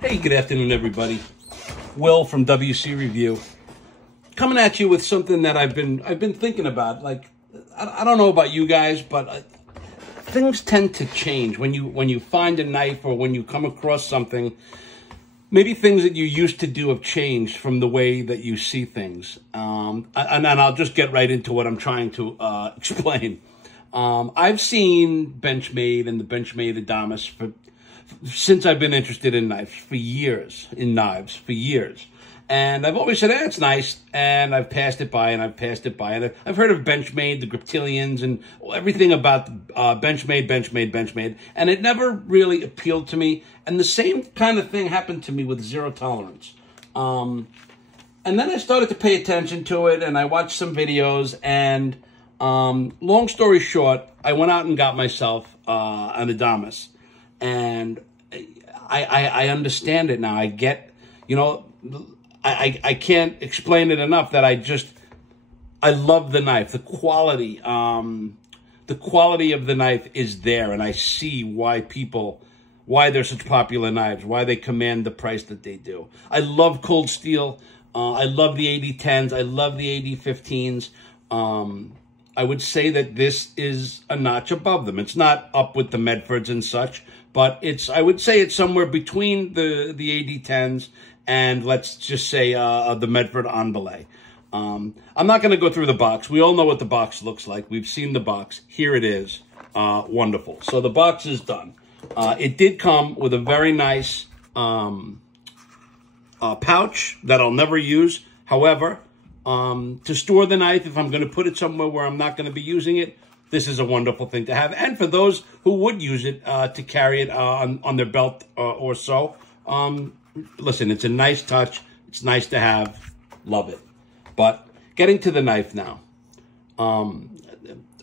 Hey, good afternoon, everybody. Will from WC Review, coming at you with something that I've been thinking about. Like, I don't know about you guys, but things tend to change when you find a knife or when you come across something. Maybe things that you used to do have changed from the way that you see things. And I'll just get right into what I'm trying to explain. I've seen Benchmade and the Benchmade Adamas since I've been interested in knives for years, And I've always said, it's nice, and I've passed it by, and I've heard of Benchmade, the Griptilians, and everything about Benchmade, and it never really appealed to me. And the same kind of thing happened to me with zero tolerance. And then I started to pay attention to it, and I watched some videos, and long story short, I went out and got myself an Adamas. And I understand it now. I get, I can't explain it enough that I love the knife. The quality of the knife is there, and I see why they're such popular knives, why they command the price that they do. I love cold steel. I love the 8010s. I love the 8015s. I would say that this is a notch above them. It's not up with the Medfords and such, but I would say it's somewhere between the 8010s and let's just say the Medford en belay. I'm not going to go through the box. We all know what the box looks like. We've seen the box. Here it is. Wonderful. So the box is done. It did come with a very nice pouch that I'll never use. However, to store the knife, if I'm going to put it somewhere where I'm not going to be using it, this is a wonderful thing to have. And for those who would use it to carry it on their belt or so, listen, it's a nice touch. It's nice to have. Love it. But getting to the knife now.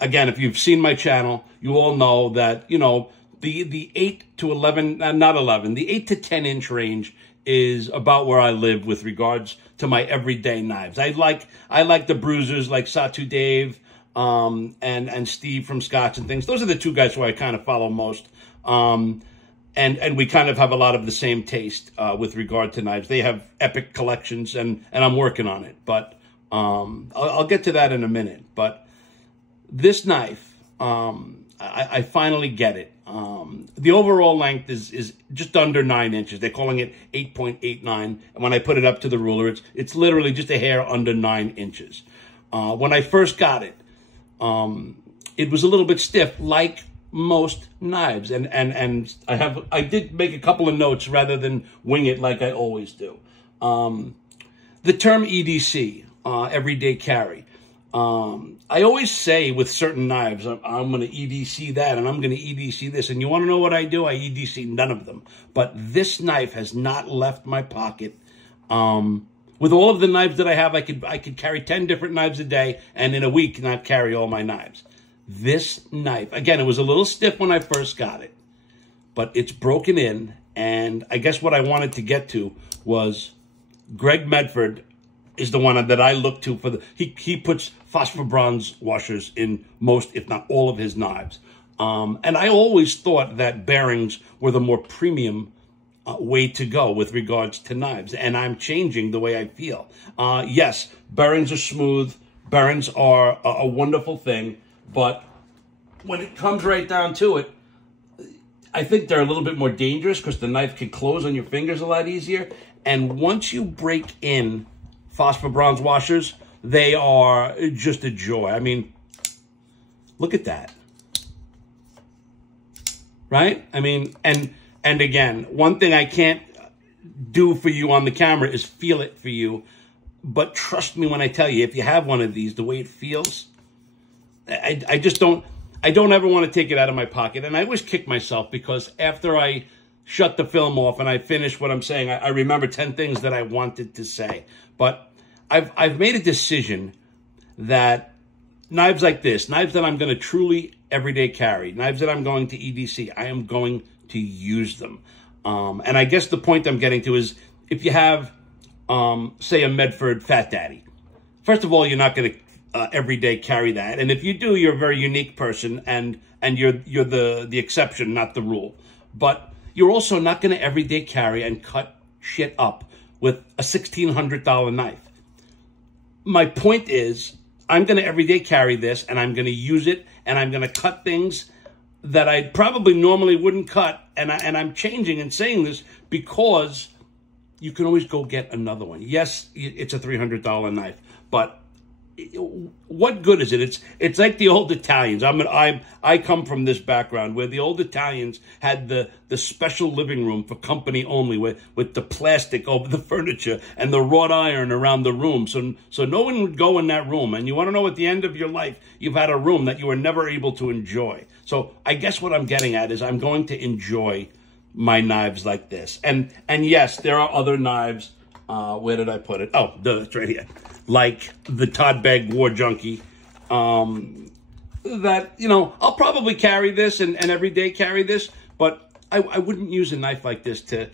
Again, if you've seen my channel, you all know that, the 8 to 11, not 11, the 8 to 10 inch range is about where I live with regards to my everyday knives. I like the bruisers like Satu Dave and Steve from Scotch and things. Those are the two guys who I kind of follow most. And we kind of have a lot of the same taste with regard to knives. They have epic collections, and I'm working on it. But I'll get to that in a minute. But this knife, I finally get it. The overall length is just under 9 inches. They're calling it 8.89. And when I put it up to the ruler, it's literally just a hair under 9 inches. When I first got it, it was a little bit stiff, like most knives. And I did make a couple of notes rather than wing it like I always do. The term EDC, everyday carry. I always say with certain knives, I'm going to EDC that and I'm going to EDC this. And you want to know what I do? I EDC none of them. But this knife has not left my pocket. With all of the knives that I have, I could carry 10 different knives a day and in a week not carry all my knives. This knife, again, it was a little stiff when I first got it, but it's broken in. And I guess what I wanted to get to was Greg Medford is the one that I look to for he puts phosphor bronze washers in most, if not all, of his knives. And I always thought that bearings were the more premium way to go with regards to knives. And I'm changing the way I feel. Yes, bearings are smooth. Bearings are a wonderful thing. But when it comes right down to it, I think they're a little bit more dangerous because the knife can close on your fingers a lot easier. And once you break in phosphor bronze washers, they are just a joy. I mean, look at that. Right? I mean, and again, one thing I can't do for you on the camera is feel it for you. But trust me when I tell you, if you have one of these, the way it feels, I just don't ever want to take it out of my pocket. And I always kick myself because after I shut the film off and I finish what I'm saying, I remember 10 things that I wanted to say. But I've made a decision that knives like this, knives that I'm going to truly everyday carry, knives that I'm going to EDC, I am going to use them. And I guess the point I'm getting to is if you have, say, a Medford Fat Daddy, first of all, you're not going to everyday carry that. And if you do, you're a very unique person and you're the exception, not the rule. But you're also not going to everyday carry and cut shit up with a $1,600 knife. My point is, I'm going to everyday carry this, and I'm going to use it, and I'm going to cut things that I probably normally wouldn't cut, and I'm changing and saying this because you can always go get another one. Yes, it's a $300 knife, but what good is it? It's like the old Italians. I come from this background where the old Italians had the special living room for company only, with the plastic over the furniture and the wrought iron around the room. So no one would go in that room. And you want to know, at the end of your life, you've had a room that you were never able to enjoy. So I guess what I'm getting at is I'm going to enjoy my knives like this. And yes, there are other knives. Where did I put it? Oh, it's right here. Like the Todd Bag War Junkie. That, I'll probably carry this and every day carry this, but I wouldn't use a knife like this to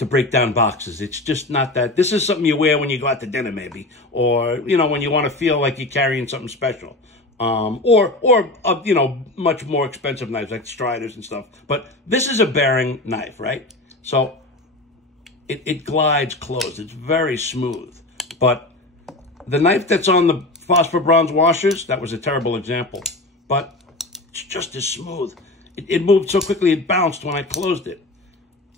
break down boxes. It's just not that. This is something you wear when you go out to dinner, maybe, or, when you want to feel like you're carrying something special. Or much more expensive knives like Striders and stuff. But this is a bearing knife, right? So it glides closed. It's very smooth. But the knife that's on the phosphor bronze washers, that was a terrible example. But it's just as smooth. It moved so quickly, it bounced when I closed it.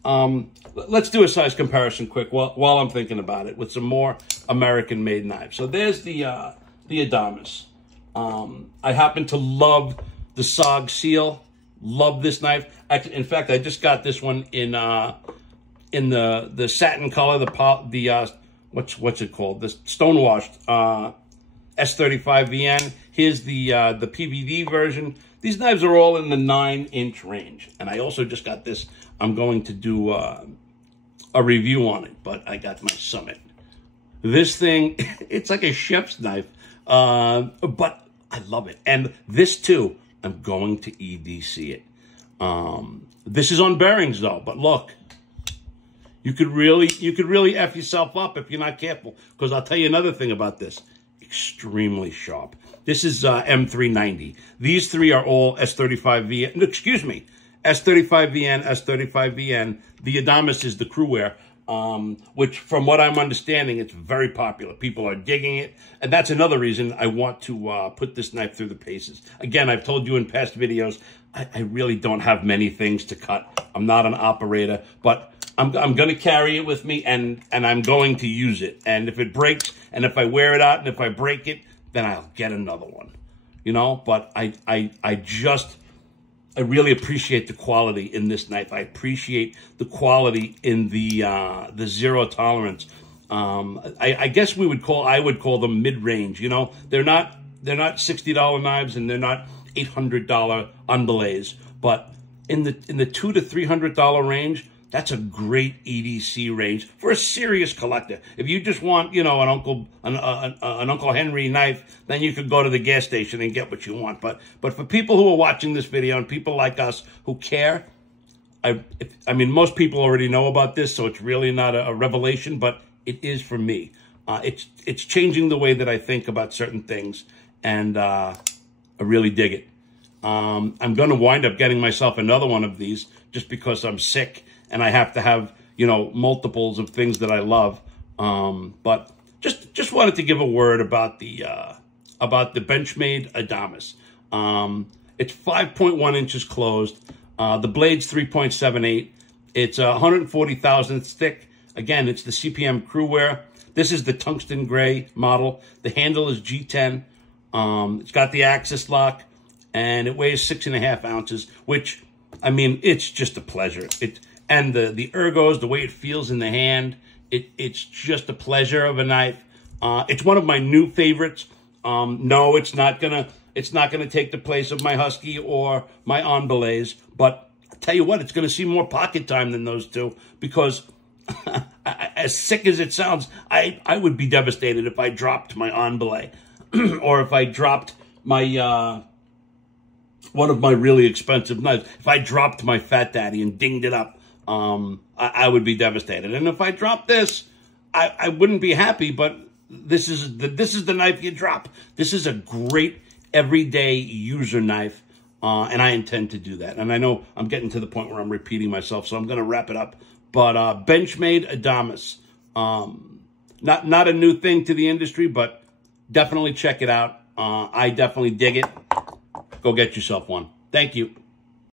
Let's do a size comparison quick while I'm thinking about it with some more American-made knives. So there's the Adamas. I happen to love the SOG seal. Love this knife. In fact, I just got this one in the satin color, what's it called? The stonewashed S35VN. Here's the PVD version. These knives are all in the 9-inch range. And I also just got this. I'm going to do a review on it, but I got my Summit. This thing, it's like a chef's knife, but I love it. And this too, I'm going to EDC it. This is on bearings though, but look, you could really F yourself up if you're not careful. Because I'll tell you another thing about this. Extremely sharp. This is M390. These three are all S35VN. Excuse me. S35VN, S35VN. The Adamas is the crewwear, which from what I'm understanding, it's very popular. People are digging it. And that's another reason I want to put this knife through the paces. Again, I've told you in past videos, I really don't have many things to cut. I'm not an operator, but I'm going to carry it with me, and I'm going to use it. And if it breaks, and if I wear it out, and if I break it, then I'll get another one. But I really appreciate the quality in this knife. I appreciate the quality in the zero tolerance. I guess I would call them mid-range. They're not $60 knives, and they're not $800 underlays, but in the $200 to $300 range, that's a great EDC range for a serious collector. If you just want, an Uncle Henry knife, then you could go to the gas station and get what you want. But for people who are watching this video and people like us who care, I mean, most people already know about this, so it's really not a revelation, but it is for me. It's changing the way that I think about certain things, and I really dig it. I'm going to wind up getting myself another one of these just because I'm sick and I have to have, multiples of things that I love. But just wanted to give a word about the Benchmade Adamas. It's 5.1 inches closed. The blade's 3.78. It's 140 thousandths thick. Again, it's the CPM crewwear. This is the tungsten gray model. The handle is G10. It's got the axis lock, and it weighs 6.5 ounces, which, I mean, it's just a pleasure. And the ergos, the way it feels in the hand, it's just a pleasure of a knife. It's one of my new favorites. No, it's not gonna take the place of my Husky or my Enbelays, but I'll tell you what, it's gonna see more pocket time than those two, because as sick as it sounds, I would be devastated if I dropped my Enbelay or if I dropped my one of my really expensive knives. If I dropped my Fat Daddy and dinged it up, I would be devastated. And if I dropped this, I wouldn't be happy, but this is the knife you drop. This is a great everyday user knife. and I intend to do that. And I know I'm getting to the point where I'm repeating myself, so I'm going to wrap it up. But Benchmade Adamas, not a new thing to the industry, but definitely check it out. I definitely dig it. Go get yourself one. Thank you.